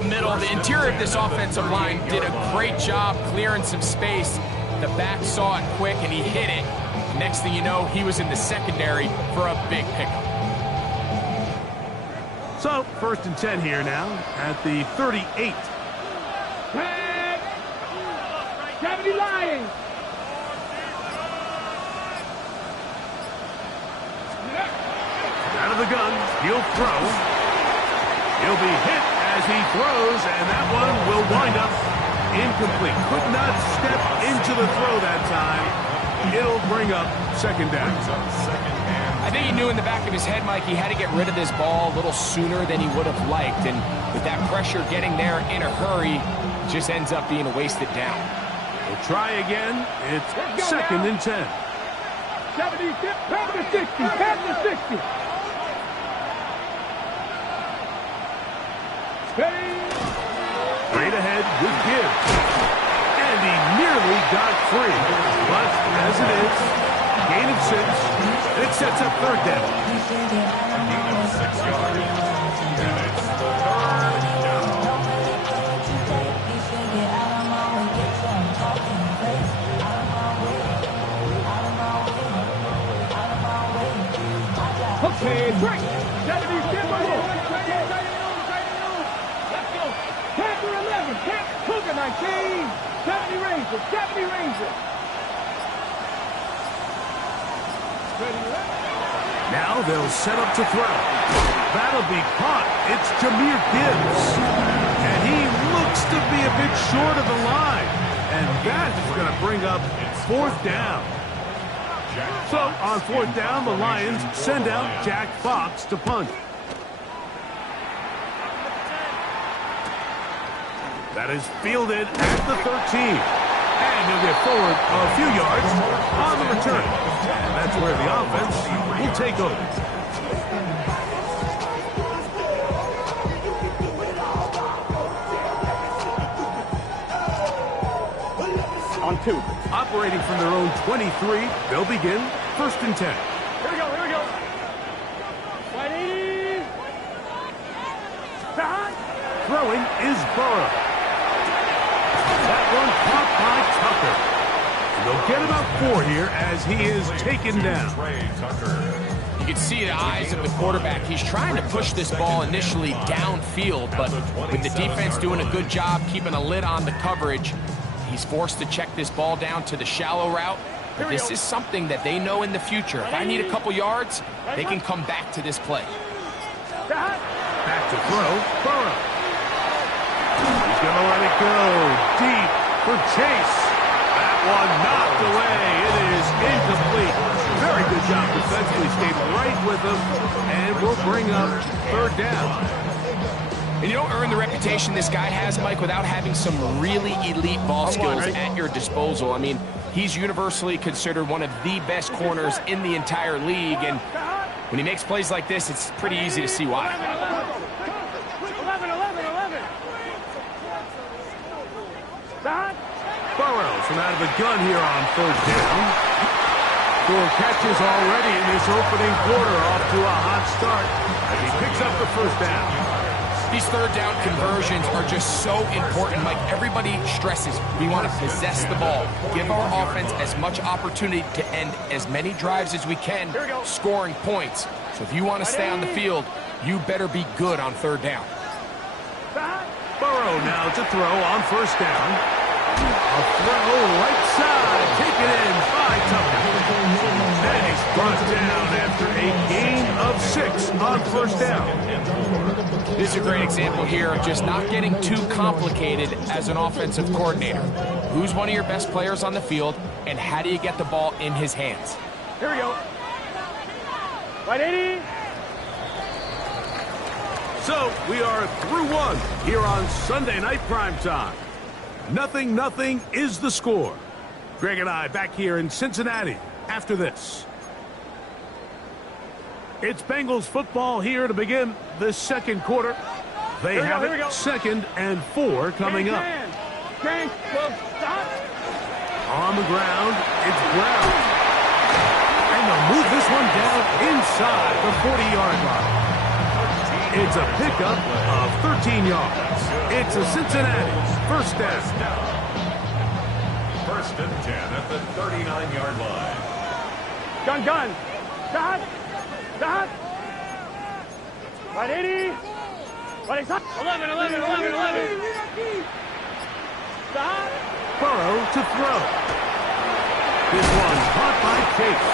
the middle. The interior of this offensive line did a great job clearing some space. The back saw it quick, and he hit it. Next thing you know, he was in the secondary for a big pickup. So, 1st and 10 here now at the 38. Tag! 70 Lions! Out of the gun, he'll throw. He'll be hit as he throws, and that one will wind up incomplete. Could not step into the throw that time. It'll bring up 2nd down. I think he knew in the back of his head, Mike, he had to get rid of this ball a little sooner than he would have liked. And with that pressure getting there in a hurry, it just ends up being a wasted down. We'll try again. It's 2nd and 10. 70, 60, 60. Straight ahead with Gibbs. And he nearly got free. But as it is, gain of 6. And it sets up 3rd down. Gain of 6 yards. And it's 3rd down. Okay, break. 70, 50. Let's go. Panther 11. Cougar 19. 70 Rangers. 70 Rangers. Now they'll set up to throw. That'll be caught. It's Jahmyr Gibbs. And he looks to be a bit short of the line. And that is going to bring up 4th down. So on 4th down, the Lions send out Jack Fox to punt. That is fielded at the 13. And he'll get forward a few yards on the return. And that's where the offense will take over. On 2. Operating from their own 23, they'll begin 1st and 10. Here we go. Right 80. Throwing is Burrow. That one caught by Tucker. And they'll get about 4 here as he is taken down. You can see the eyes of the quarterback. He's trying to push this ball initially downfield, but with the defense doing a good job keeping a lid on the coverage, he's forced to check this ball down to the shallow route. But this is something that they know in the future. If I need a couple yards, they can come back to this play. Back to throw, Burrow. He's going to let it go deep for Chase. That one knocked away. It is incomplete. Very good job defensively. Stayed right with him, and will bring up 3rd down. And you don't earn the reputation this guy has, Mike, without having some really elite ball skills at your disposal. I mean, he's universally considered one of the best corners in the entire league, and when he makes plays like this, it's pretty easy to see why. 11. Burrow from out of the gun here on 3rd down. 4 catches already in this opening quarter, off to a hot start as he picks up the 1st down. These 3rd down conversions are just so important, Mike. Everybody stresses we want to possess the ball, give our offense as much opportunity to end as many drives as we can, scoring points. So if you want to stay on the field, you better be good on 3rd down. Burrow now to throw on 1st down. A throw right side, taken in by Tucker. And he's brought down after a gain of 6 on 1st down. This is a great example here of just not getting too complicated as an offensive coordinator. Who's one of your best players on the field, and how do you get the ball in his hands? Here we go. Right 80. So we are through 1 here on Sunday Night Primetime. 0-0 is the score. Greg and I back here in Cincinnati after this. It's Bengals football here to begin the 2nd quarter. They have it 2nd and 4 coming up. On the ground, it's Brown. And they'll move this one down inside the 40-yard line. It's a pickup of 13 yards. It's a Cincinnati first down. First and 10 at the 39-yard line. Gun. Dot. Right 80. Right 11. Dot. Burrow to throw. This one caught by Chase.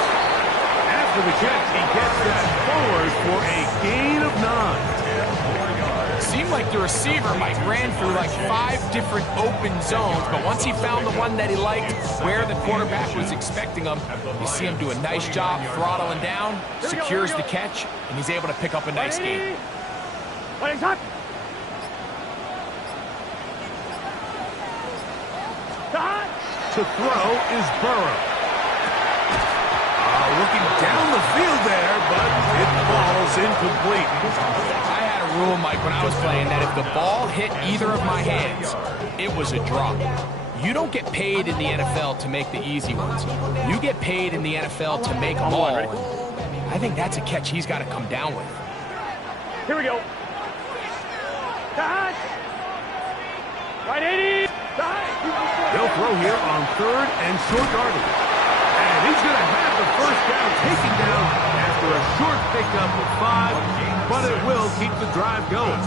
After the catch, he gets that forward for a gain of 9. Seemed like the receiver, Mike, ran through like 5 different open zones, but once he found the one that he liked, where the quarterback was expecting him, you see him do a nice job throttling down, secures the catch, and he's able to pick up a nice gain. To throw is Burrow. Looking down the field there, but it falls incomplete. I had a rule, Mike, when I was playing that if the ball hit either of my hands, it was a drop. You don't get paid in the NFL to make the easy ones. You get paid in the NFL to make them all. I think that's a catch he's got to come down with. Here we go. Right 80. They'll throw here on 3rd and short yardage. And he's going to have the first down taken down after a short pickup of 5, but it will keep the drive going.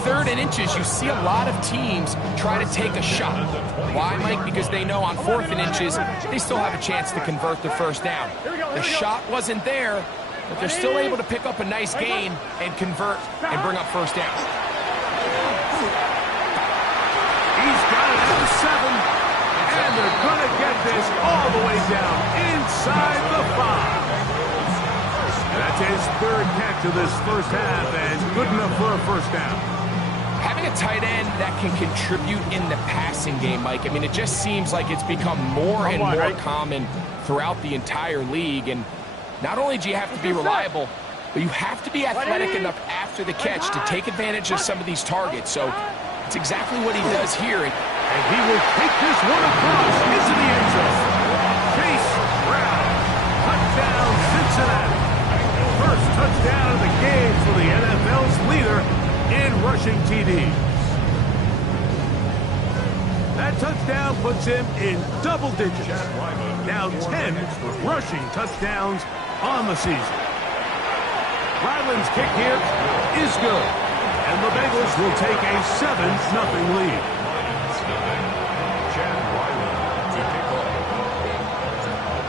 3rd and inches, you see a lot of teams try to take a shot. Why, Mike? Because they know on 4th and inches, they still have a chance to convert the first down. The shot wasn't there, but they're still able to pick up a nice gain and convert and bring up first down. He's got it at the 7, and they're going to get this all the way down inside the 5. That's his 3rd catch of this first half, and good enough for a first down. Having a tight end that can contribute in the passing game, Mike, I mean, it just seems like it's become more and more common throughout the entire league. And not only do you have to be reliable, but you have to be athletic enough after the catch to take advantage of some of these targets. So it's exactly what he does here. And he will take this one across into the end zone. Chase Brown, touchdown Cincinnati. First touchdown of the game for the NFL's leader in rushing TDs. That touchdown puts him in double digits. Now 10 rushing touchdowns on the season. Ryland's kick here is good. And the Bengals will take a 7-0 lead.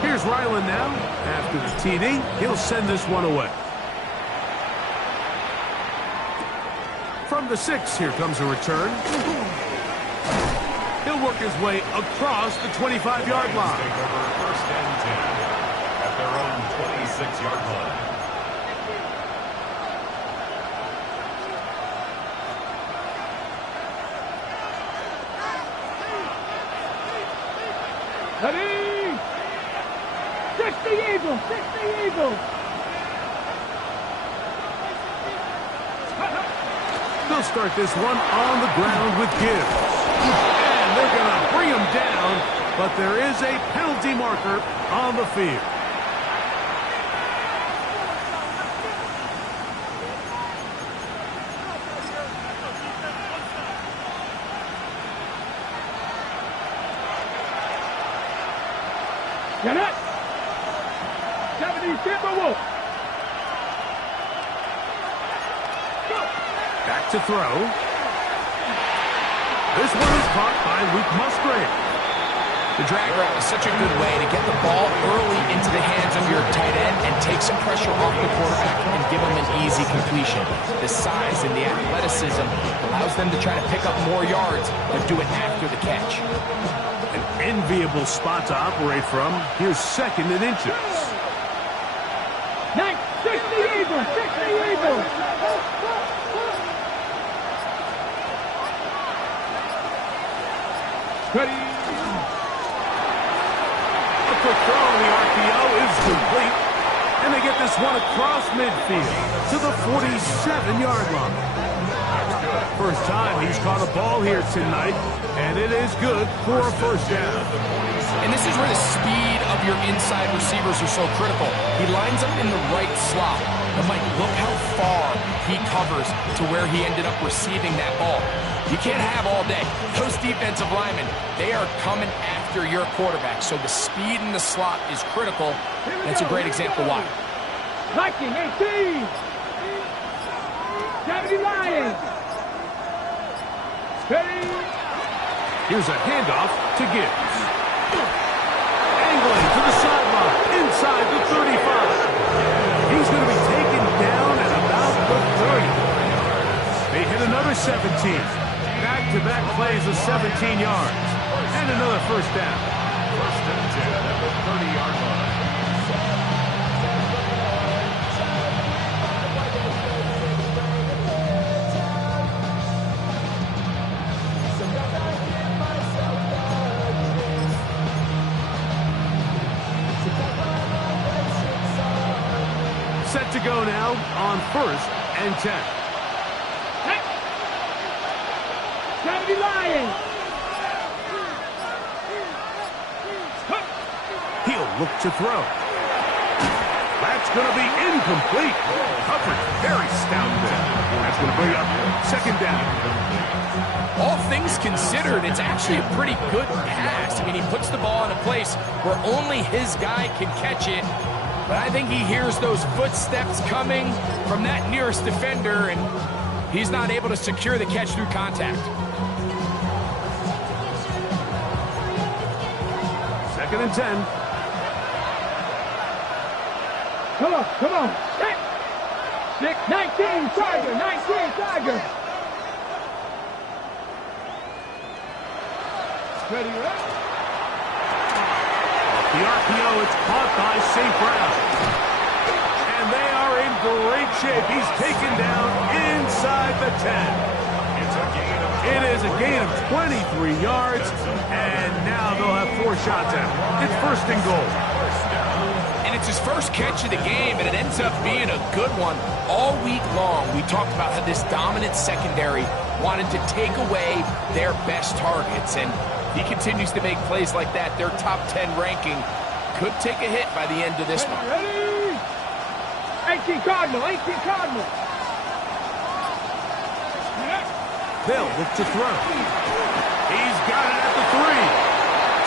Here's Ryland now. After the TD, he'll send this one away. From the 6, here comes a return. He'll work his way across the 25-yard line. First and 10 at their own 26-yard line. Ready! 60 Eagles! They'll start this one on the ground with Gibbs. And they're going to bring him down, but there is a penalty marker on the field. Get it! 70 Timberwolf! Back to throw. This one is caught by Luke Musgrave. The drag route is such a good way to get the ball early into the hands of your tight end and take some pressure off the quarterback and give him an easy completion. The size and the athleticism allows them to try to pick up more yards, but do it after the catch. An enviable spot to operate from. Here's 2nd and inches. 60 Eagles! Ready! A quick throw on the RPO is complete. And they get this one across midfield to the 47-yard line. First time he's caught a ball here tonight, and it is good for a first down. And this is where the speed of your inside receivers are so critical. He lines up in the right slot. But Mike, look how far he covers to where he ended up receiving that ball. You can't have all day. Those defensive linemen, they are coming after your quarterback. So the speed in the slot is critical. That's a great example why. Viking 18. 70 Lions. Steady. Here's a handoff to Gibbs. Angling to the sideline, inside the 35. He's going to be taken down at about the 30. They hit another 17. Back-to-back plays of 17 yards. And another first down. First and 10 at the 30-yard line. Set to go now on first and 10. 70 Lions. He'll look to throw. That's going to be incomplete. Coverage very stout there. That's going to bring up second down. All things considered, it's actually a pretty good pass. I mean, he puts the ball in a place where only his guy can catch it. But I think he hears those footsteps coming from that nearest defender, and he's not able to secure the catch through contact. Second and 10. Come on, come on. 6, 19, Tiger, 19, Tiger. Ready, right? The RPO, it's caught by St. Brown. And they are in great shape. He's taken down inside the 10. It is a gain of 23 yards, and now they'll have 4 shots at it. It's first and goal. And it's his first catch of the game, and it ends up being a good one. All week long, we talked about how this dominant secondary wanted to take away their best targets, and he continues to make plays like that. Their top 10 ranking could take a hit by the end of this one. Ready? 18 Cardinal, 18 Cardinal. They'll look to throw. He's got it at the 3.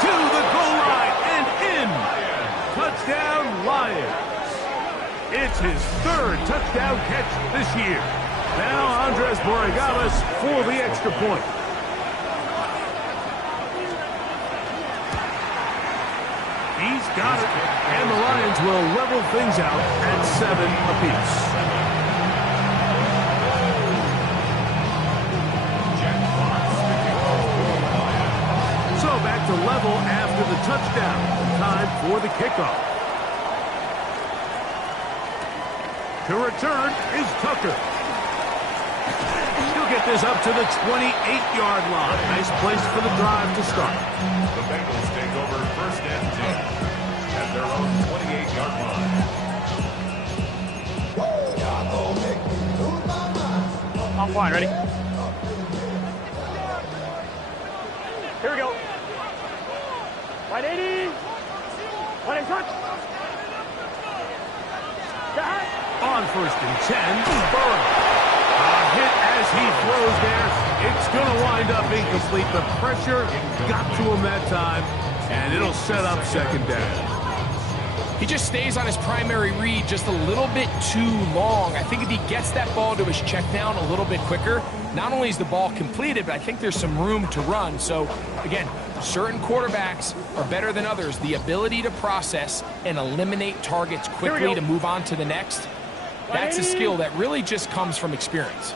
To the goal line and in. Touchdown, Lions. It's his 3rd touchdown catch this year. Now Andres Borregales for the extra point. He's got it, and the Lions will level things out at 7 apiece. So back to level after the touchdown. Time for the kickoff. To return is Tucker. He'll get this up to the 28-yard line. Nice place for the drive to start. The Bengals take over first and 10 at their own 28-yard line. I'm fine. Ready? Here we go. Right 80. Let him touch. On first and 10, Burrow. A hit as he throws there. It's going to wind up incomplete. The pressure got to him that time, and it'll set up second down. He just stays on his primary read just a little bit too long. I think if he gets that ball to his check down a little bit quicker, not only is the ball completed, but I think there's some room to run. So, again, certain quarterbacks are better than others. The ability to process and eliminate targets quickly to move on to the next, that's a skill that really just comes from experience.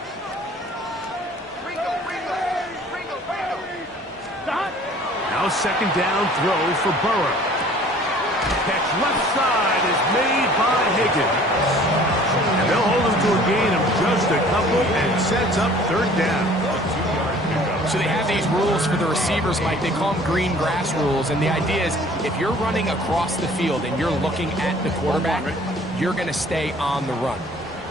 Now second down throw for Burrow. Catch left side is made by Higgins. And they'll hold him to a gain of just a couple and sets up third down. So they have these rules for the receivers, Mike. They call them green grass rules. And the idea is if you're running across the field and you're looking at the quarterback, you're going to stay on the run.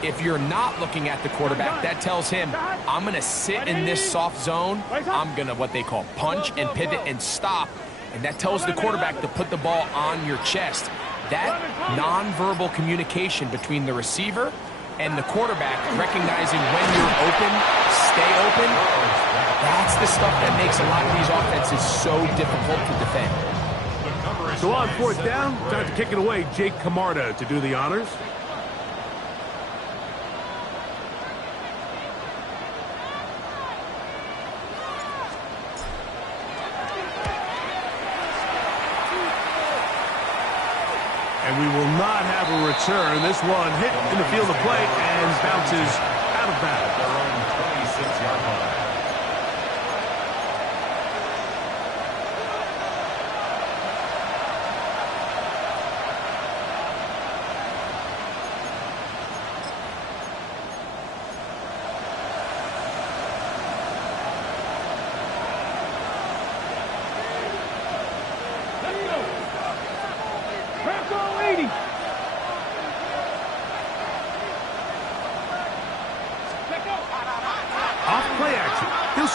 If you're not looking at the quarterback, that tells him, I'm going to sit in this soft zone. I'm going to what they call punch and pivot and stop. And that tells the quarterback to put the ball on your chest. That nonverbal communication between the receiver and the quarterback, recognizing when you're open, stay open, that's the stuff that makes a lot of these offenses so difficult to defend. So on fourth down, time to kick it away. Jake Camarda to do the honors. And we will not have a return. This one hit in the field of play and bounces out of bounds. Their own 26-yard line.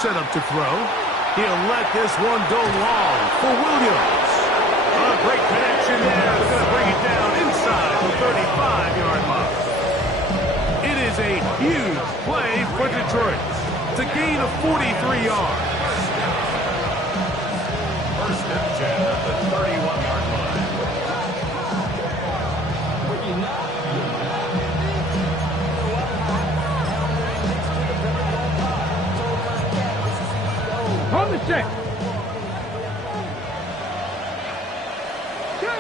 Set up to throw. He'll let this one go long for Williams. A great connection there. It's going to bring it down inside the 35-yard line. It is a huge play for Detroit. It's a gain of 43 yards. First and 10 at the 31-yard line. On the check. Go.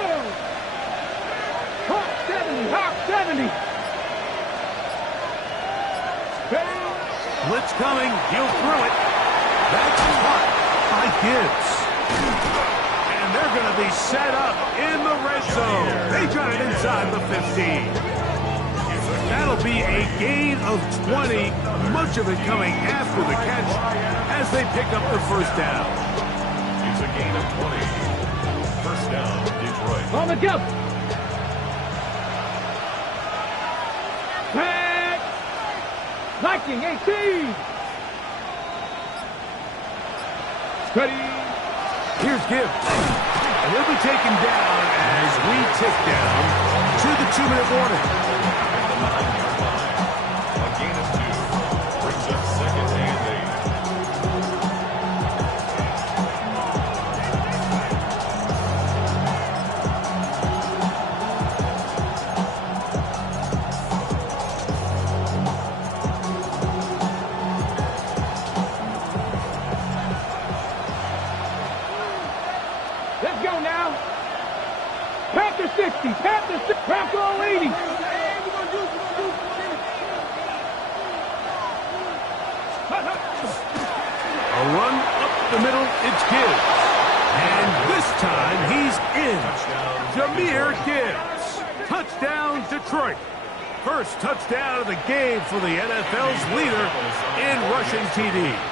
Hawk 70. Hawk 70. Blitz coming. He'll throw it. That's caught by Gibbs. And they're going to be set up in the red zone. They got it inside the 15. That'll be a gain of 20. Much of it coming after the catch as they pick up the first down. It's a gain of 20. First down, Detroit. On the jump. Back. Viking 18. Ready. Here's Gibbs. And he'll be taken down as we tick down to the 2-minute warning. A gain of 2 brings up second and 8. Let's go now. Panther 60. Panther 60. Panther 80. A run up the middle, it's Gibbs. And this time he's in. Jahmyr Gibbs. Touchdown, Detroit. First touchdown of the game for the NFL's leader in rushing TDs.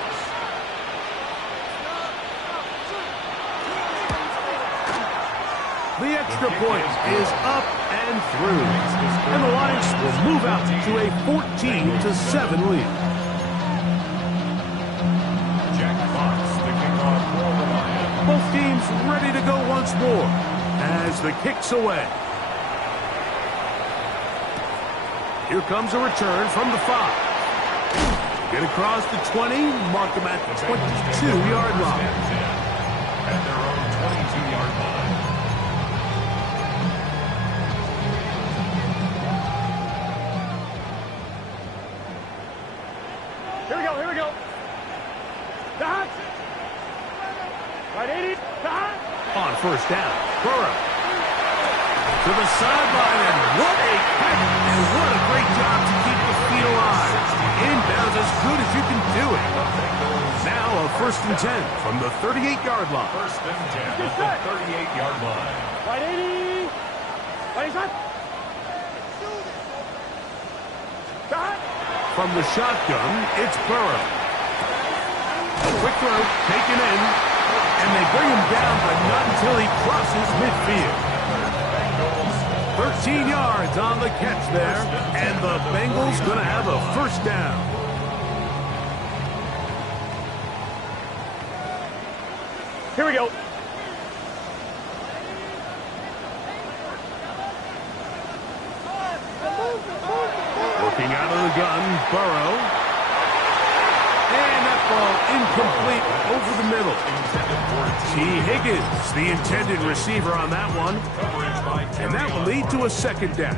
The extra point is up and through. And the Lions will move out to a 14-7 lead. Both teams ready to go once more as the kick's away. Here comes a return from the 5. Get across the 20, mark them at the 22-yard line. At their own 22-yard line. Here we go, here we go. Dot. Right 80. Dot. On first down, Burrow. To the sideline, and what a catch, and what a great job to keep the feet alive. Inbounds as good as you can do it. Now a first and 10 from the 38-yard line. First and 10 at the 38-yard line. Right 80. Right shot. Dot. From the shotgun, it's Burrow. A quick throw, taken in, and they bring him down, but not until he crosses midfield. 13 yards on the catch there, and the Bengals going to have a first down. Here we go. Looking out of the gun, Burrow. And that ball incomplete over the middle. T. Higgins, the intended receiver on that one. And that will lead to a second down.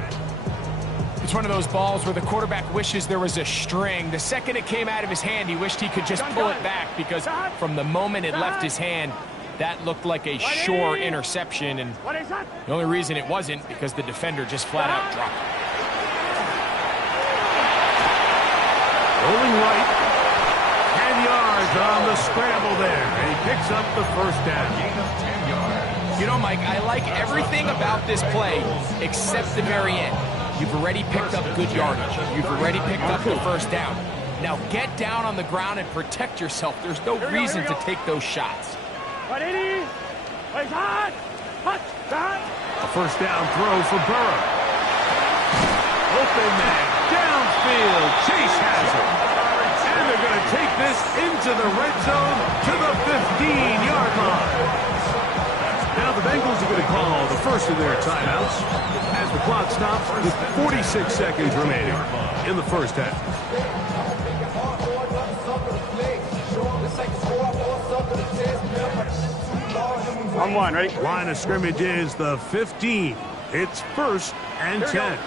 It's one of those balls where the quarterback wishes there was a string. The second it came out of his hand, he wished he could just pull it back, because from the moment it left his hand, that looked like a sure interception. And the only reason it wasn't because the defender just flat out dropped it. Rolling right. 10 yards on the scramble there. And he picks up the first down. You know, Mike, I like everything about this play except the very end. You've already picked up good yardage. You've already picked up the first down. Now get down on the ground and protect yourself. There's no reason to take those shots. A first down throw for Burrow. Open man, downfield, Chase has it. And they're going to take this into the red zone to the 15-yard line. Now the Bengals are going to call the first of their timeouts as the clock stops with 46 seconds remaining in the first half. On one, ready? Line of scrimmage is the 15. It's first and 10.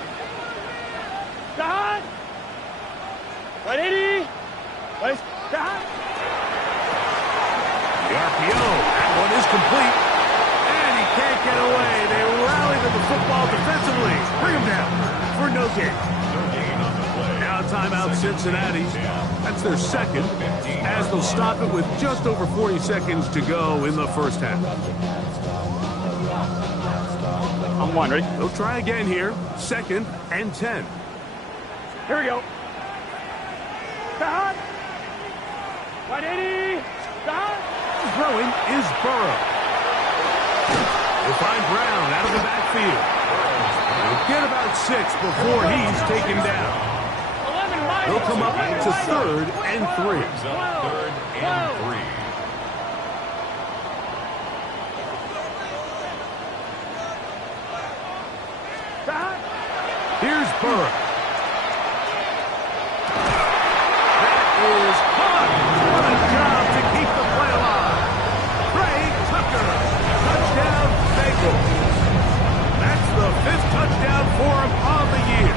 Down. 180. Down. The RPO, that one is complete. And he can't get away. They rally to the football defensively. Bring him down for no gain. Now timeout Cincinnati. That's their second, as they'll stop it with just over 40 seconds to go in the first half. On one, ready? They'll try again here. Second and 10. Here we go. Down. 180. Down. Throwing is Burrow. We'll find Brown out of the backfield. He'll get about 6 before he's taken down. They'll come up to third and 3. Third and 3. Here's Burrow. That is caught. What a job to keep the play alive. Trey Tucker. Touchdown, Bengals. That's the 5th touchdown for him on the year.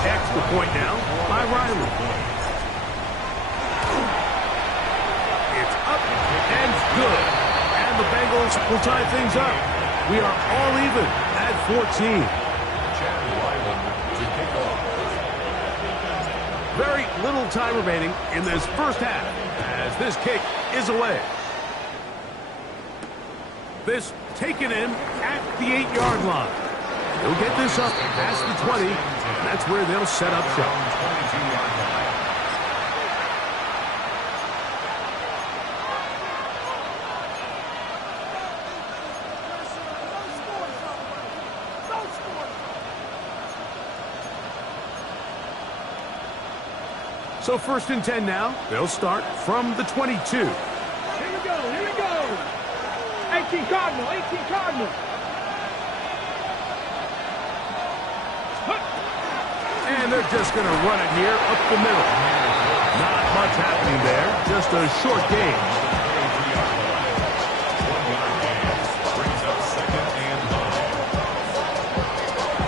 Extra point now by Riley. It's up and good. And the Bengals will tie things up. We are all even at 14. Very little time remaining in this first half as this kick is away. This taken in at the 8-yard line. They'll get this up past the 20. And that's where they'll set up shop. So first and 10 now. They'll start from the 22. Here we go. 18 Cardinal. And they're just going to run it here up the middle. Not much happening there. Just a short game.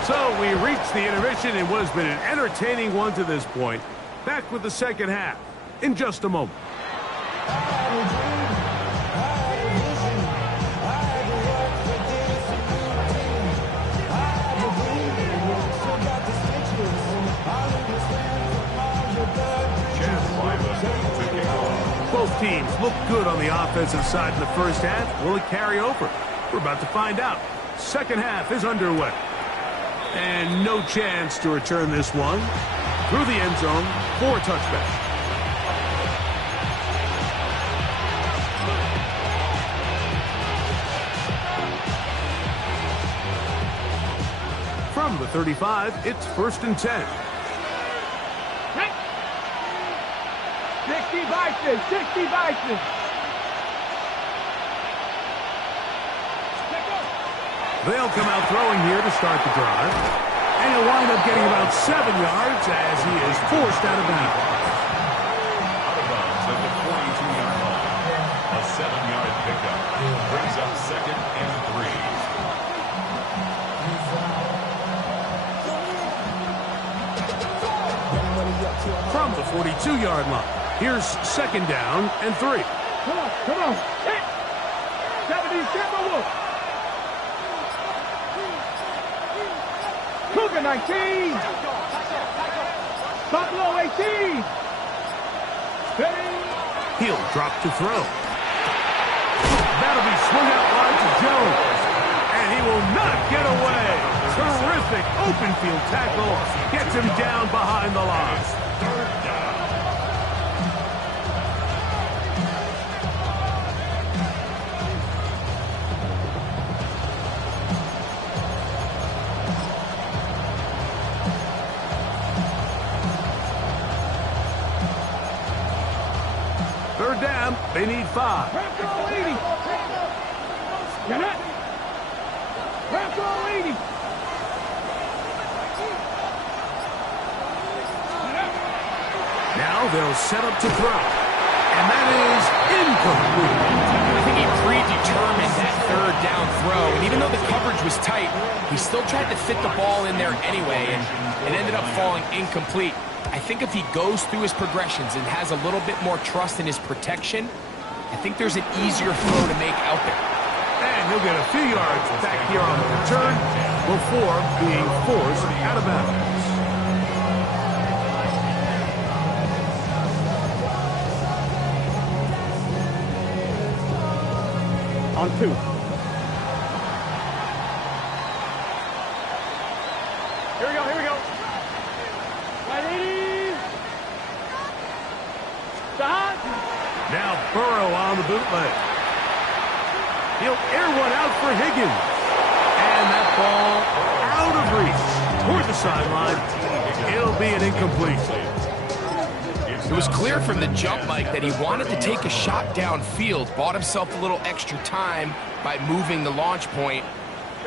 So we reach the intermission in what has been an entertaining one to this point. Back with the second half in just a moment. Both teams look good on the offensive side in the first half. Will it carry over? We're about to find out. Second half is underway. And no chance to return this one. Through the end zone for a touchback. 35, it's 1st and 10. 60 Bison, 60 Bison. They'll come out throwing here to start the drive. And he'll wind up getting about 7 yards as he is forced out of bounds. Out of bounds at the 42-yard line. A 7-yard pickup brings up 2nd and 3. From the 42-yard line, here's 2nd down and 3. Come on. Hit. 70 Timberwolves. Cougar 19. Buffalo 18. He'll drop to throw. That'll be swung out wide to Jones. And he will not get away. Terrific open field tackle. Gets him down behind the line. 3rd down. Third down, they need 5. Bronco 80. You're not. Bronco 80. Now they'll set up to throw. And that is incomplete. I think he predetermined that 3rd down throw, and even though the coverage was tight, he still tried to fit the ball in there anyway, and it ended up falling incomplete. I think if he goes through his progressions and has a little bit more trust in his protection, I think there's an easier throw to make out there. And he'll get a few yards back here on the return before being forced out of bounds. On 2. Here we go. Right 80. Stop. Now Burrow on the bootleg. He'll air one out for Higgins. And that ball out of reach toward the sideline. It'll be an incomplete. It was clear from the jump, Mike, that he wanted to take a shot downfield, bought himself a little extra time by moving the launch point.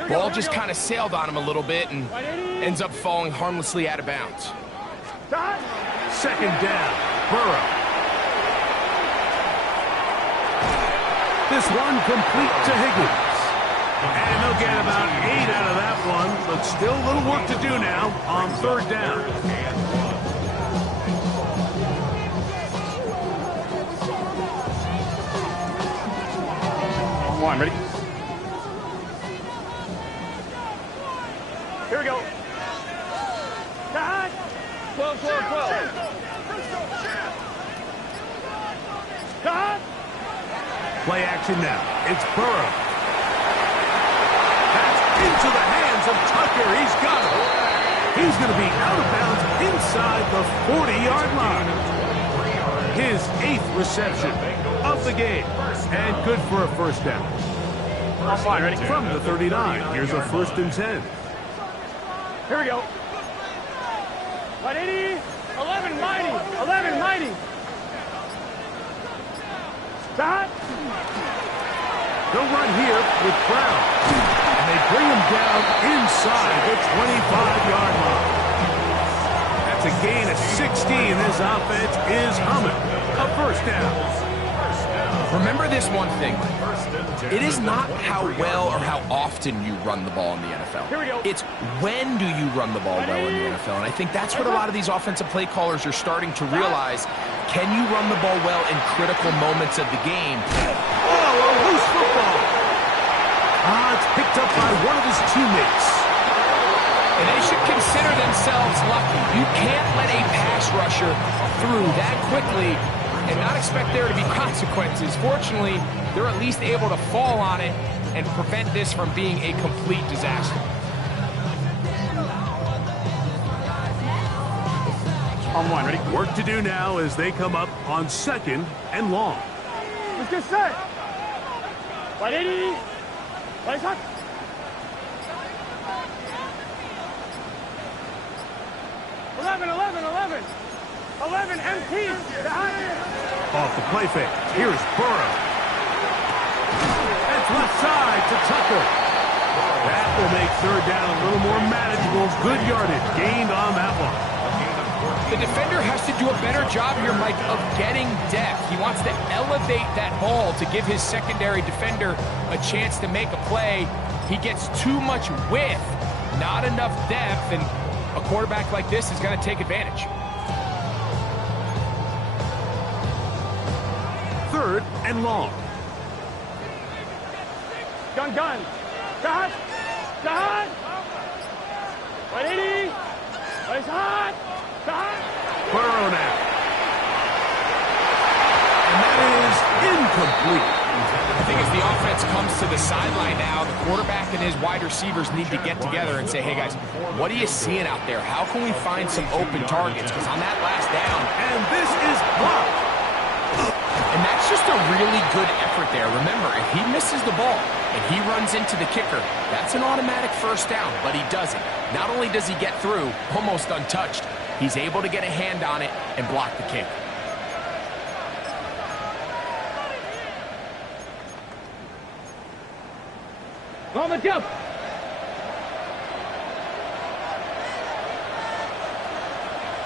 Ball just kind of sailed on him a little bit and ends up falling harmlessly out of bounds. 2nd down, Burrow. This one complete to Higgins. And they'll get about 8 out of that one, but still a little work to do now on 3rd down. One, ready? Here we go. 12. Play action now. It's Burrow. That's into the hands of Tucker. He's got it. He's going to be out of bounds inside the 40-yard line. His 8th reception of the game. And good for a 1st down. I'm fine, ready? From the 39, here's a 1st and 10. Here we go. 180. 11 mighty. Stop. They'll run here with Brown. And they bring him down inside the 25-yard line. That's a gain of 16. This offense is humming. A 1st down. Remember this one thing. It is not how well or how often you run the ball in the NFL. Here we go. It's when do you run the ball well in the NFL. And I think that's what a lot of these offensive play callers are starting to realize. Can you run the ball well in critical moments of the game? Oh, a loose football. It's picked up by one of his teammates. And they should consider themselves lucky. You can't let a pass rusher through that quickly and not expect there to be consequences. Fortunately, they're at least able to fall on it and prevent this from being a complete disaster. On 1, ready? Work to do now as they come up on 2nd and long. Let's get set. 180. Play hot. 11, 11, 11. 11, empty. The hot. Off the play fake. Here's Burrow. That's left side to Tucker. That will make third down a little more manageable. Good yardage gained on that one. The defender has to do a better job here, Mike, of getting depth. He wants to elevate that ball to give his secondary defender a chance to make a play. He gets too much width, not enough depth, and a quarterback like this is going to take advantage. Third and long. Gun. Hot. Hot. 180. It's hot. Burrow now. And that is incomplete. I think as the offense comes to the sideline now, the quarterback and his wide receivers need to get together and say, hey guys, what are you seeing out there? How can we find some open targets? Because on that last down, And this is blocked. and that's just a really good effort there. Remember, if he misses the ball and he runs into the kicker, that's an automatic first down, but he doesn't. Not only does he get through almost untouched, he's able to get a hand on it and block the kick. On the jump.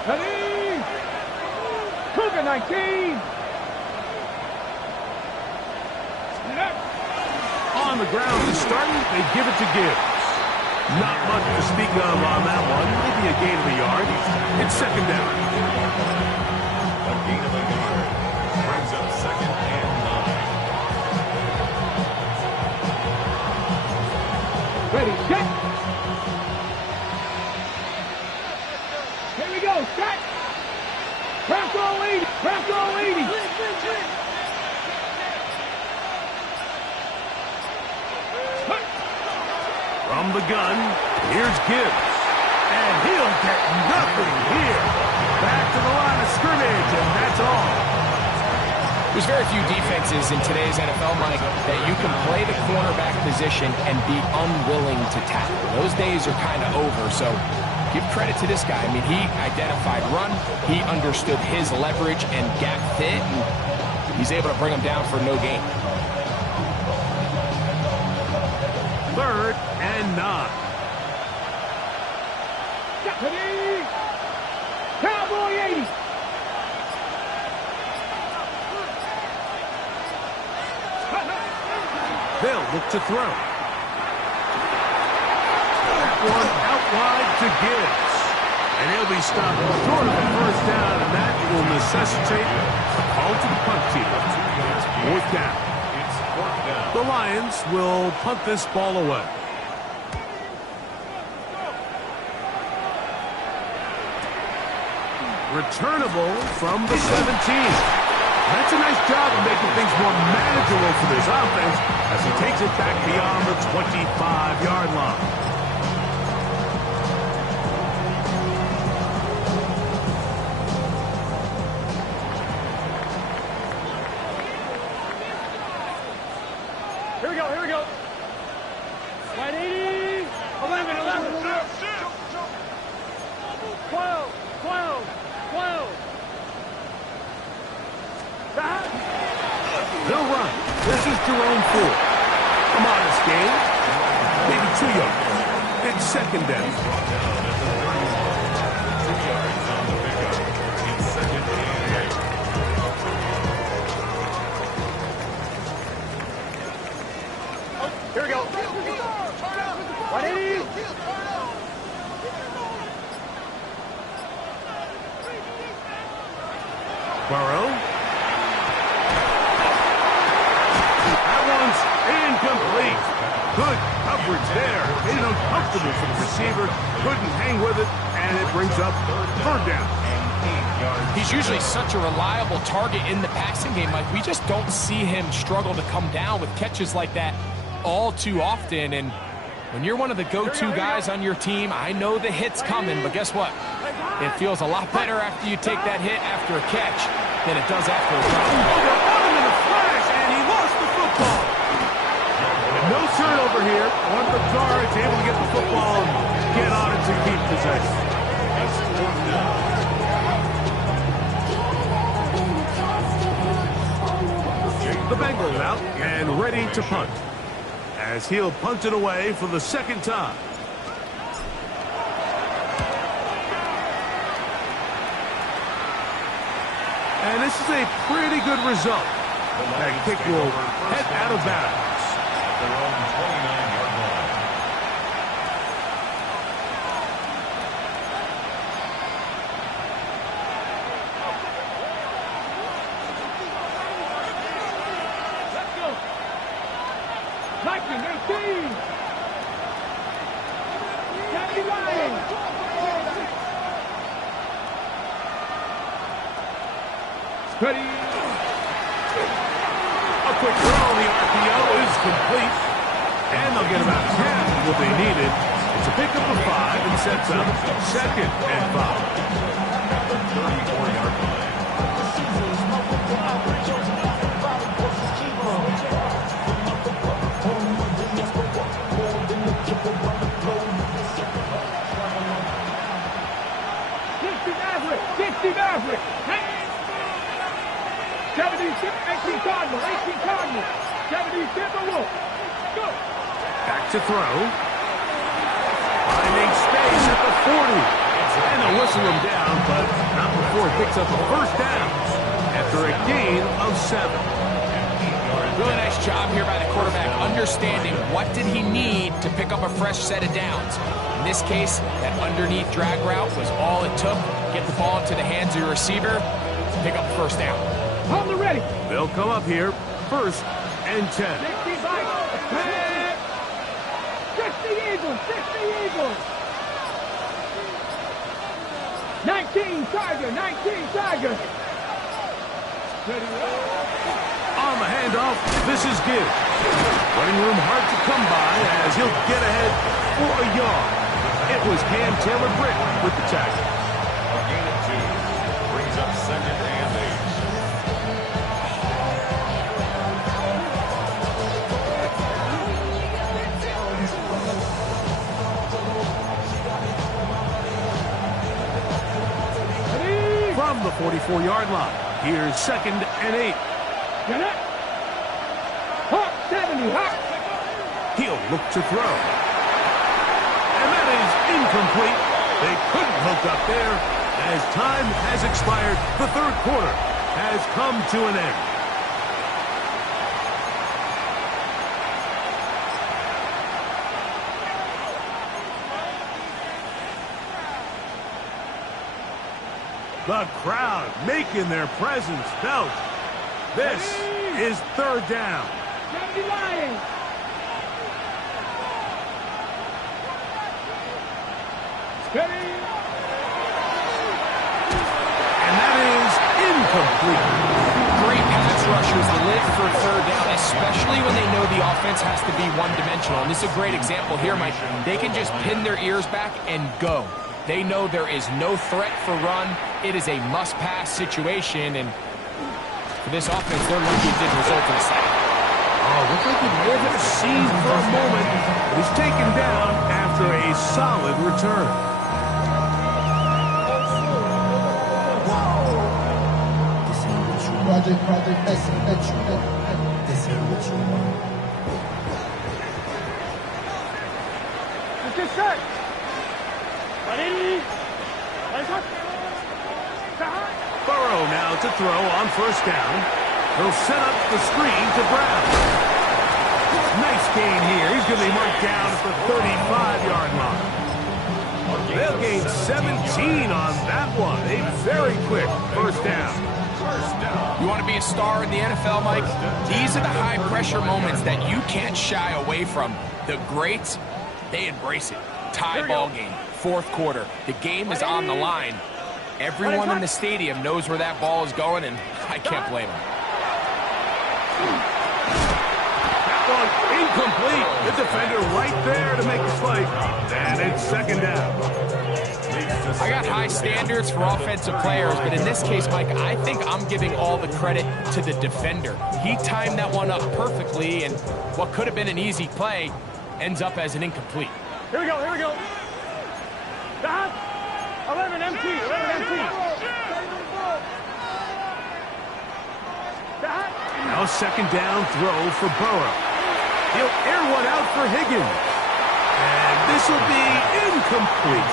Ready. Cougar 19. On the ground to start, they give it to Gibbs. Not much to speak of on that one. Maybe a gain of a yard. It's second down. A gain of a yard. Brings up second and 9. Ready, set. Here we go, set. Crack all 80. Crack all 80. From the gun, here's Gibbs. And he'll get nothing here. Back to the line of scrimmage, and that's all. There's very few defenses in today's NFL, Mike, that you can play the cornerback position and be unwilling to tackle. Those days are kind of over, so give credit to this guy. I mean, he identified run, he understood his leverage and gap fit, and he's able to bring him down for no gain. Third and 9. Ready. Cowboy 80. They'll look to throw. That one out wide to Gibbs. And he'll be stopped short of the first down, and that will necessitate a call to the punt team. Fourth down. It's fourth down. The Lions will punt this ball away. Returnable from the 17. That's a nice job of making things more manageable for this offense as he takes it back beyond the 25-yard line. Here we go. 180. 11, 11. 12. They'll run. This is Jerome Ford. A modest gain. Maybe 2 yards. It's second down. It's second and 8. Here we go. 180. Burrow. That one's incomplete. Good coverage there. Made it uncomfortable for the receiver. Couldn't hang with it, and it brings up third down. He's usually such a reliable target in the passing game. Like, we just don't see him struggle to come down with catches like that all too often. And when you're one of the go-to guys on your team, I know the hit's coming, but guess what? It feels a lot better after you take that hit after a catch than it does after a drop. Got him in a flash, and he lost the football. And no turnover here. One of the guards able to get the football and get on it to keep possession. As It's 4th down. The Bengals out and ready to punt, as he'll punt it away for the second time. And this is a pretty good result. That kick will head out of bounds. At their own 29-yard line. Let's go. 19, 18. Kennedy Ryan. Ready. A quick throw on the RPO is complete. And they'll get about half of what they needed. It's a pickup of 5 and sets up 2nd and 5. At the 34-yard line. Maverick. 76, 18 Cardinal, 18 Cardinal. 76 Wolf. Go. Back to throw. Finding space at the 40. And they'll whistle him down, but not before he picks up a first down after a gain of 7. Really nice job here by the quarterback, understanding what did he need to pick up a fresh set of downs. In this case, that underneath drag route was all it took. Get the ball into the hands of your receiver, pick up a first down. Hold it ready. They'll come up here, 1st and 10. 60 Eagles, 60 Eagles. 19 Tiger, 19 Tiger. On the handoff, this is Gibbs. Running room hard to come by as he'll get ahead for a yard. It was Cam Taylor-Britt with the tackle. A gain of 2 brings up 2nd and 8. From the 44-yard line, here's 2nd and 8. Get it. Hawk 70, Hawk. He'll look to throw. And that is incomplete. They couldn't hook up there. As time has expired, the 3rd quarter has come to an end. The crowd making their presence felt. This is 3rd down. 70 Lions. Steady. And that is incomplete. Great pass rushers live for 3rd down, especially when they know the offense has to be one-dimensional. And this is a great example here, Mike. They can just pin their ears back and go. They know there is no threat for run. It is a must-pass situation, and for this offense, they're lucky it didn't result in a sack. Oh, looked like he may have hit a seam for a moment. He's taken down after a solid return. Project S. This ain't what you want. It's just set. Ready. Let's go. Burrow now to throw on 1st down. He'll set up the screen to Brown. Nice gain here. He's going to be marked down at the 35-yard line. They'll gain 17 on that one. A very quick 1st down. You want to be a star in the NFL, Mike? These are the high-pressure moments that you can't shy away from. The greats, they embrace it. Tie ball game, 4th quarter. The game is on the line. Everyone in the stadium knows where that ball is going, and I can't blame them. That one incomplete. The defender right there to make the play. And it's 2nd down. I got high standards for offensive players, but in this case, Mike, I think I'm giving all the credit to the defender. He timed that one up perfectly, and what could have been an easy play ends up as an incomplete. Here we go, here we go. Down. 11 MT. 11 MT. Now second down throw for Burrow. He'll air one out for Higgins. And this will be incomplete.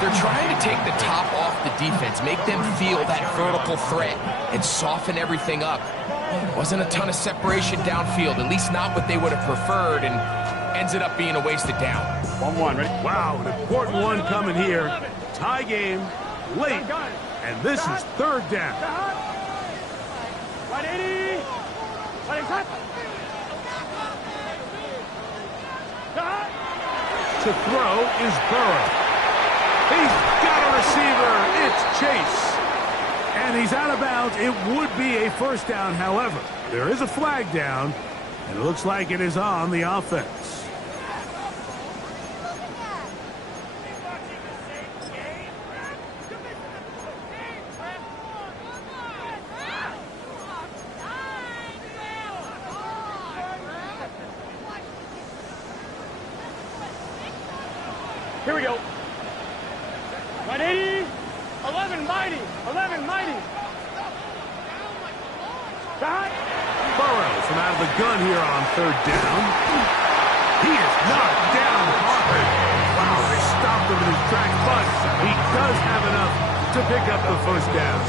They're trying to take the top off the defense, make them feel that vertical threat, and soften everything up. Wasn't a ton of separation downfield, at least not what they would have preferred, and ends it up being a wasted down. 1-1, ready? Wow, an important one coming here. Tie game, late, and this is third down. Right 80. Right cut. To throw is Burrow. He's got a receiver. It's Chase. And he's out of bounds. It would be a first down, however. There is a flag down, and it looks like it is on the offense. Here we go. 180. 11 mighty. 11 mighty. Burrow from out of the gun here on third down. He is knocked down hard. Wow, they stopped him in his tracks, but he does have enough to pick up the first down.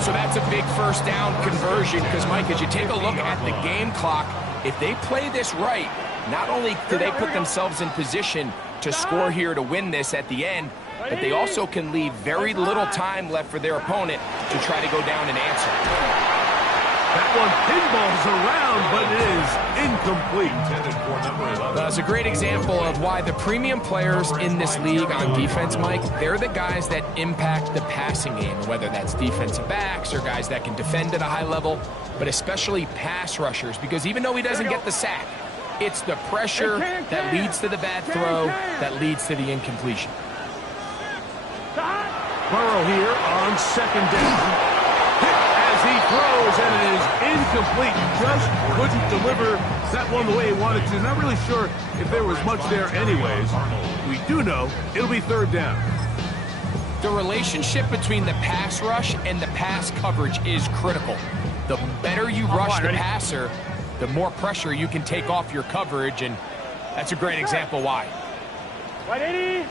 So that's a big first down conversion because, Mike, as you take a look at the game clock, if they play this right, not only do they put themselves in position to score here to win this at the end, but they also can leave very little time left for their opponent to try to go down and answer. That one pinballs around, but it is incomplete. That's a great example of why the premium players in this league on defense, Mike, they're the guys that impact the passing game, whether that's defensive backs or guys that can defend at a high level, but especially pass rushers, because even though he doesn't get the sack, it's the pressure that leads to the bad throw that leads to the incompletion. Burrow here on second down. Hit as he throws, and it is incomplete. Just couldn't deliver that one the way he wanted to. Not really sure if there was much there anyways. We do know it'll be third down. The relationship between the pass rush and the pass coverage is critical. The better you rush the passer, the more pressure you can take off your coverage, and that's a great example why. 180.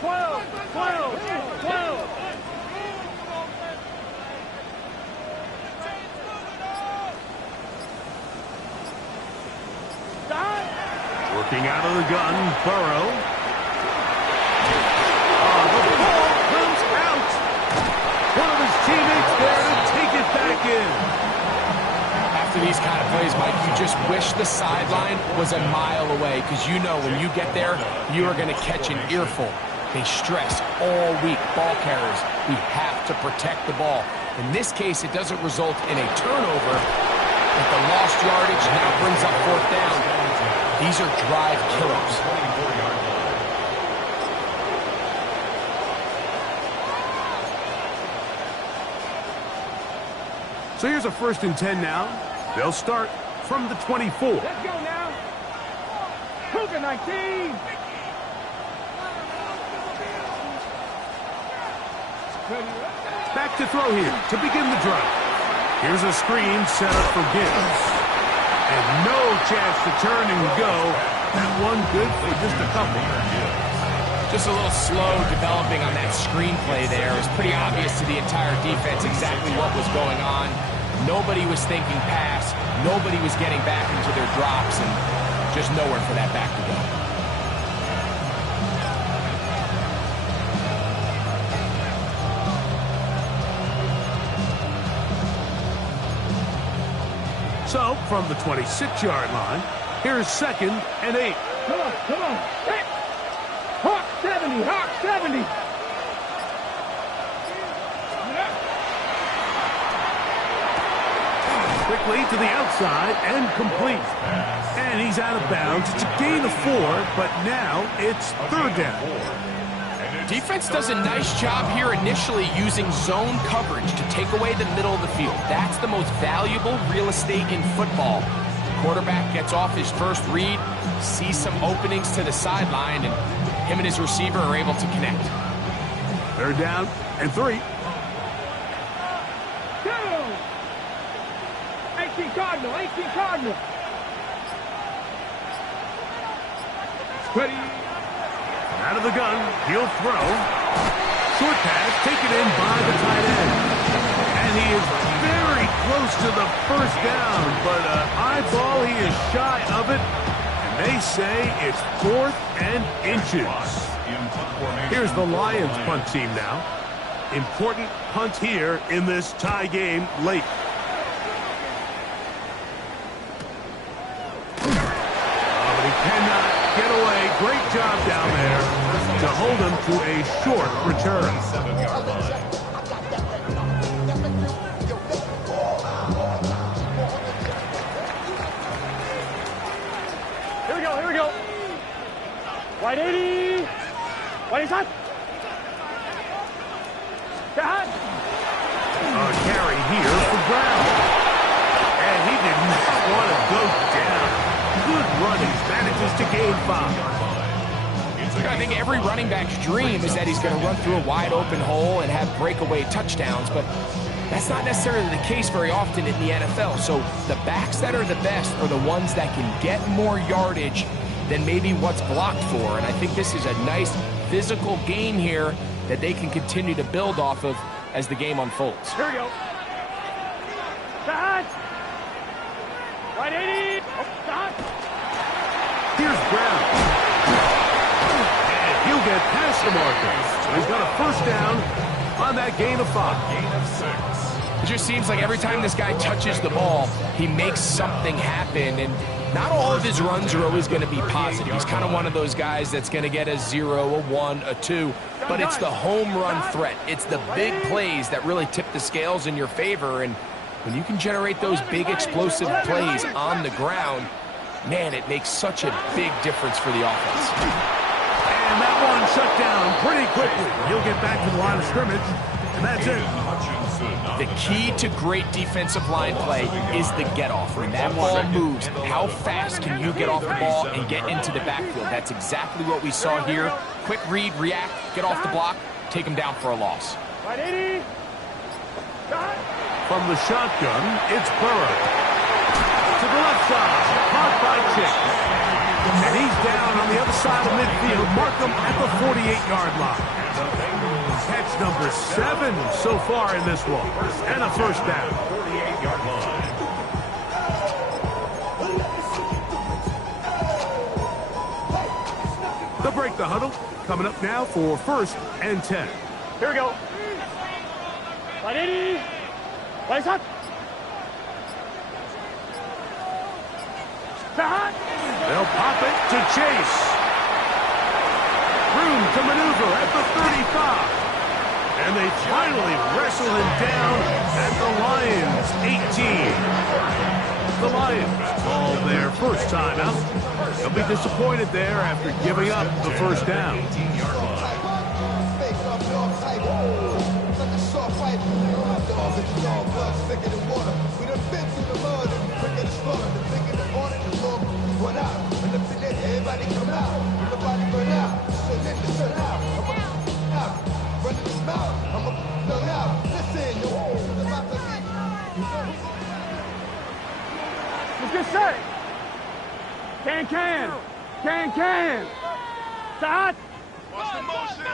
12, 12, 12. Working out of the gun, Burrow. Oh, the ball comes out. One of his teammates there to take it back in. After these kind of plays, Mike, you just wish the sideline was a mile away, because you know when you get there, you are going to catch an earful. They stress all week, ball carriers, we have to protect the ball. In this case, it doesn't result in a turnover, but the lost yardage now brings up fourth down. These are drive killers. So here's a 1st and 10 now. They'll start from the 24. Let's go now. Cougar 19. Back to throw here to begin the drive. Here's a screen set up for Gibbs. And no chance to turn and go. That one good for just a couple. Just a little slow developing on that screenplay there. It was pretty obvious to the entire defense exactly what was going on. Nobody was thinking pass. Nobody was getting back into their drops, and just nowhere for that back to go. So, from the 26-yard line, here's 2nd and 8. Come on, come on. Hey. Hawk 70, Hawk 70. Quickly to the outside and complete. And he's out of bounds. It's a gain of 4, but now it's third down. Defense does a nice job here initially using zone coverage to take away the middle of the field. That's the most valuable real estate in football. Quarterback gets off his first read, sees some openings to the sideline, and Him and his receiver are able to connect. They're down and 3. 18 Cardinal, 18 Cardinal. Ready. Out of the gun, he'll throw. Short pass taken in by the tight end. And he is very close to the first down, but eyeball, he is shy of it. And they say it's 4th and inches. Here's the Lions punt team now. Important punt here in this tie game late. But he cannot get away. Great job down there to hold him to a short return. 7-yard line. Here we go. Wide 80. Wide hot. Hot. A carry here for Brown. And he did not want to go down. Good running. Manages to gain 5. I think every running back's dream is that he's going to run through a wide open hole and have breakaway touchdowns, but that's not necessarily the case very often in the NFL. So the backs that are the best are the ones that can get more yardage than maybe what's blocked for. And I think this is a nice physical game here that they can continue to build off of as the game unfolds. Here we go. Hot. Wide 80. Hot. Here's Brown. And he'll get past the marker. So he's got a first down on that gain of 5. Gain of 6. It just seems like every time this guy touches the ball, he makes something happen. And not all of his runs are always going to be positive. He's kind of one of those guys that's going to get a 0, a 1, a 2. But it's the home run threat. It's the big plays that really tip the scales in your favor. And when you can generate those big explosive plays on the ground, man, it makes such a big difference for the offense. And that one shut down pretty quickly. He'll get back to the line of scrimmage, and that's it. The key to great defensive line play is the get-off. When that ball moves, how fast can you get off the ball and get into the backfield? That's exactly what we saw here. Quick read, react, get off the block, take him down for a loss. Wide 80. From the shotgun, it's Burrow. To the left side, caught by Chick. And he's down on the other side of midfield. Mark him at the 48-yard line. Catch number 7 so far in this one. And a first down. 48-yard line. The break the huddle. Coming up now for 1st and 10. Here we go. Wide 80. Wide hot. Hot. They'll pop it to Chase. Room to maneuver at the 35. And they finally wrestle him down at the Lions 18. The Lions call their first time out. They'll be disappointed there after giving up the first down. 18-yard line. Let's get set. Can. Hot. Watch the motion.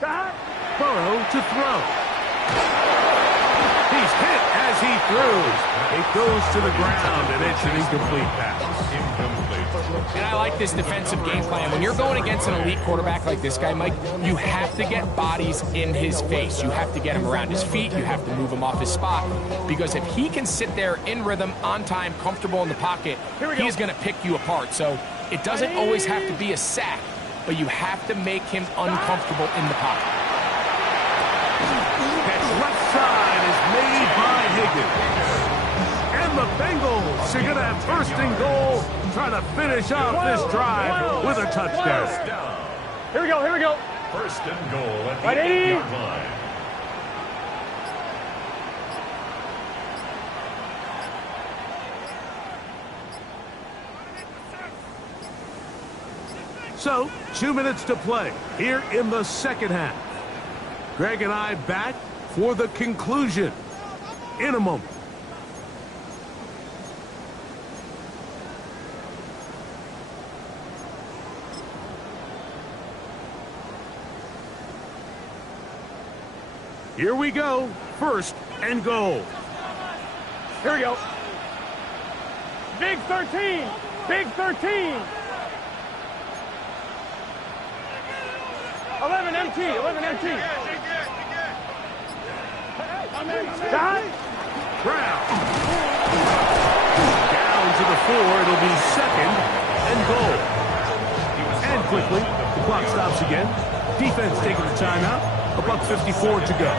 Hot. Burrow to throw. He's hit as he throws. It goes to the ground, and it's an incomplete pass. And I like this defensive game plan. When you're going against an elite quarterback like this guy, Mike, you have to get bodies in his face. You have to get him around his feet. You have to move him off his spot. Because if he can sit there in rhythm, on time, comfortable in the pocket, he's going to pick you apart. So it doesn't always have to be a sack, but you have to make him uncomfortable in the pocket. That left side is made by Higgins. And the Bengals are going to have first and goal, trying to finish off this drive with a touchdown. Here we go. First and goal at the Right, 8-yard line. So, 2 minutes to play here in the second half. Greg and I back for the conclusion in a moment. Here we go. First and goal. Here we go. Big 13. Big 13. 11 MT. 11 MT. Shot. Brown. Down to the 4. It'll be second and goal. And quickly, the clock stops again. Defense taking the timeout. $1:54 to go.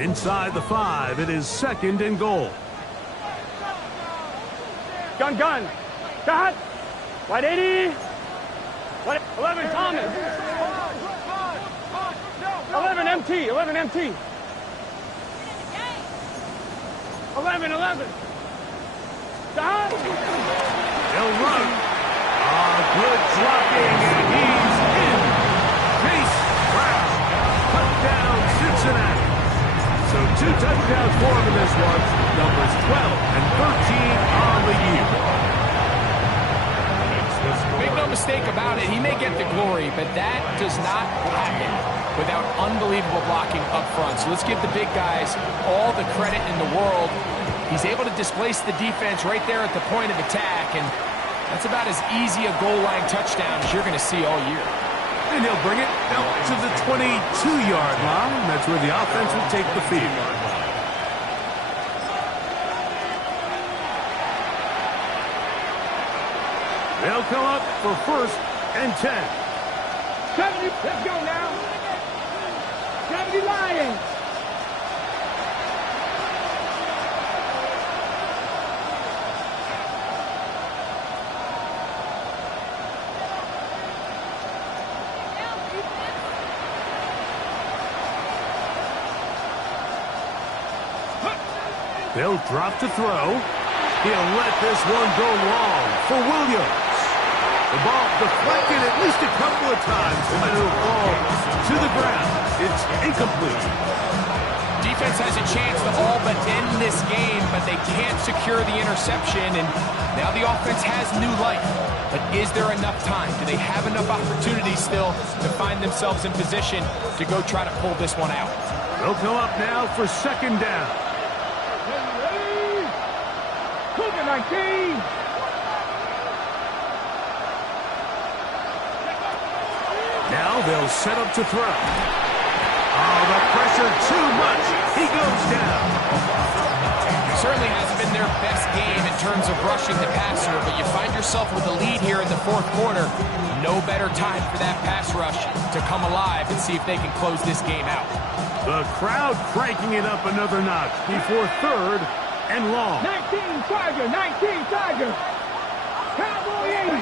Inside the 5, it is second and goal. Gun, gun. Shot. White 80. White 11 Thomas. 11 MT. 11 MT. 11, 11. Shot. They'll run. Good blocking, and he's in. Chase Brown. Touchdown, Cincinnati. So 2 touchdowns for him in this one. Numbers 12 and 13 on the year. Make no mistake about it, he may get the glory, but that does not happen without unbelievable blocking up front. So let's give the big guys all the credit in the world. He's able to displace the defense right there at the point of attack, and that's about as easy a goal line touchdown as you're going to see all year. And he'll bring it out to the 22-yard line. That's where the offense will take the field. They'll come up for first and 10. 70, let's go now. 70 Lions. They'll drop to throw. He'll let this one go long for Williams. The ball deflected at least a couple of times, and it'll fall to the ground. It's incomplete. Defense has a chance to all but end this game, but they can't secure the interception, and now the offense has new life. But is there enough time? Do they have enough opportunities still to find themselves in position to go try to pull this one out? They'll come up now for second down. 19. Now they'll set up to throw. Oh, the pressure too much. He goes down. Certainly hasn't been their best game in terms of rushing the passer, but you find yourself with a lead here in the fourth quarter. No better time for that pass rush to come alive and see if they can close this game out. The crowd cranking it up another notch before third and long. 19 Tiger, 19 Tiger. Cowboy 80.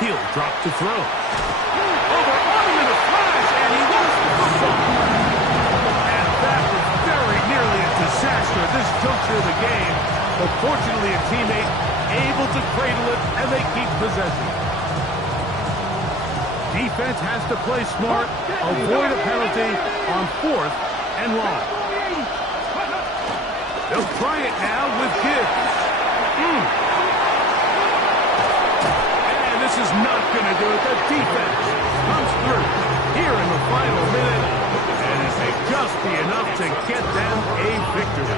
He'll drop to throw. Over on him in a flash, and he lost the football. And that was very nearly a disaster this juncture of the game. But fortunately, a teammate able to cradle it, and they keep possession. Defense has to play smart, avoid a penalty on fourth and long. They'll try it now with Gibbs. And this is not going to do it. The defense comes through here in the final minute, and it may just be enough to get them a victory.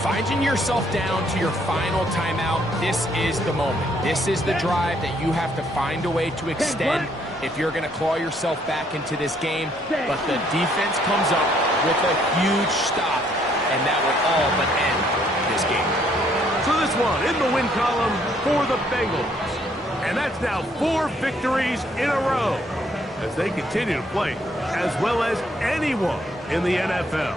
Finding yourself down to your final timeout, this is the moment. This is the drive that you have to find a way to extend if you're going to claw yourself back into this game. But the defense comes up with a huge stop, and that will all but end this game. So this one in the win column for the Bengals. And that's now 4 victories in a row as they continue to play as well as anyone in the NFL.